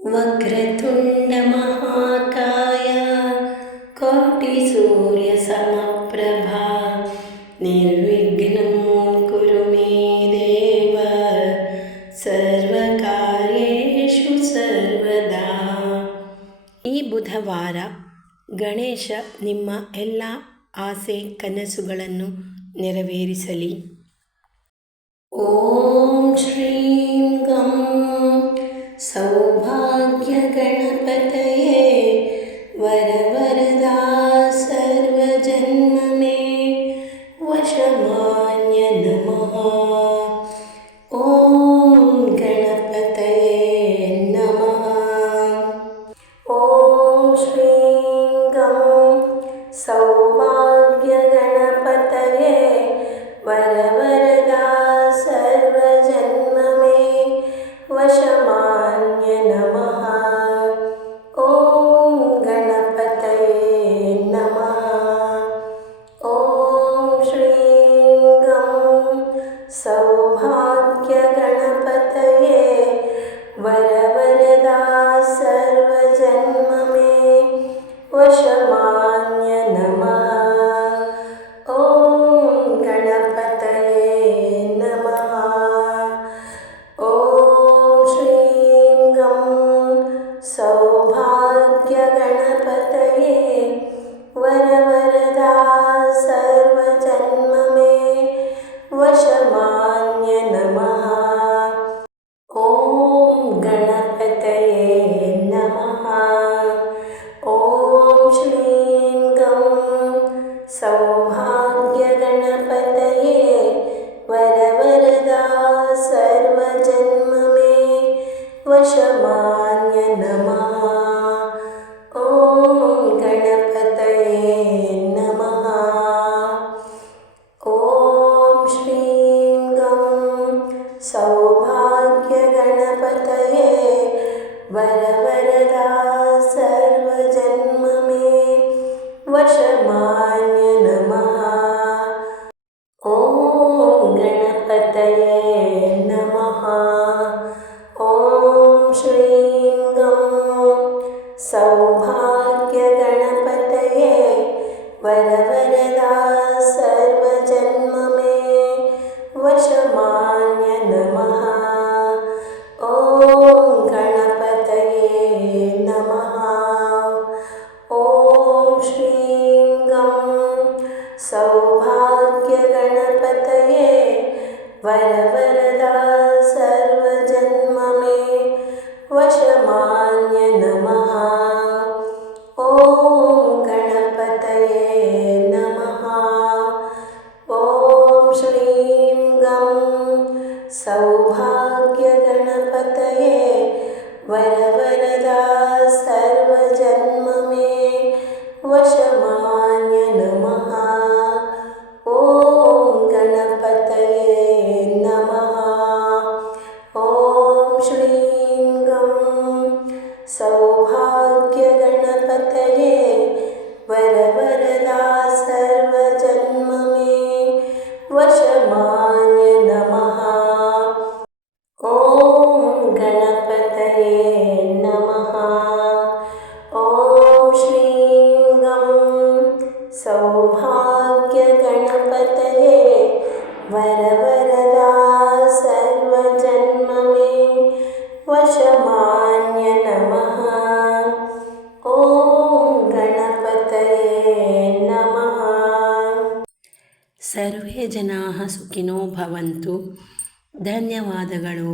वक्रतुण्डमहाकाय कोटिसूर्यसमप्रभा निर्विघ्नं कुरु मे देव ಸರ್ವಕಾರ್ಯೇಷು ಸರ್ವದಾ ಈ ಬುಧವಾರ ಗಣೇಶ ನಿಮ್ಮ ಎಲ್ಲ ಆಸೆ ಕನಸುಗಳನ್ನು ನೆರವೇರಿಸಲಿ ಓಂ ಶ್ರೀಂ श्रीं गं सौभाग्यगणपतये वरवरदा सर्वजन्म मे वशमान्य नमः। ॐ गणपतये नमः। ॐ श्रीं गं सौभाग्यगणपतये वशमान्य नमः सौभाग्यगणपतये वरवरदा सर्वजन्म मे वशमान्य नमः। ॐ गणपतये नमः। ॐ श्रीं गं सौभाग्यगणपतये वरवरदा नमः। ॐ श्रीं गं सौभाग्यगणपतये वरवरदा सर्वजन्म मे वशमान्य नमः। ॐ गणपतये नमः। ॐ श्रीं गं सौभाग्यगणपतये वरवरदा सर्वजन्म मे वशमान्य नमः। ॐ गणपतये नमः। ॐ श्रीं गं सौभाग्यगणपतये वरवरदा सर्वजन्म मे वशमान्य नमः। ॐ गणपतये नमः ॐ श्रीं गं सौभाग्यगणपतये वरवरदा सर्वजन्म मे वशमान्य नमः ॐ गणपतये नमः ಸರ್ವೇ ಜನಾಃ ಸುಖಿನೋ ಭವಂತು ಧನ್ಯವಾದಗಳು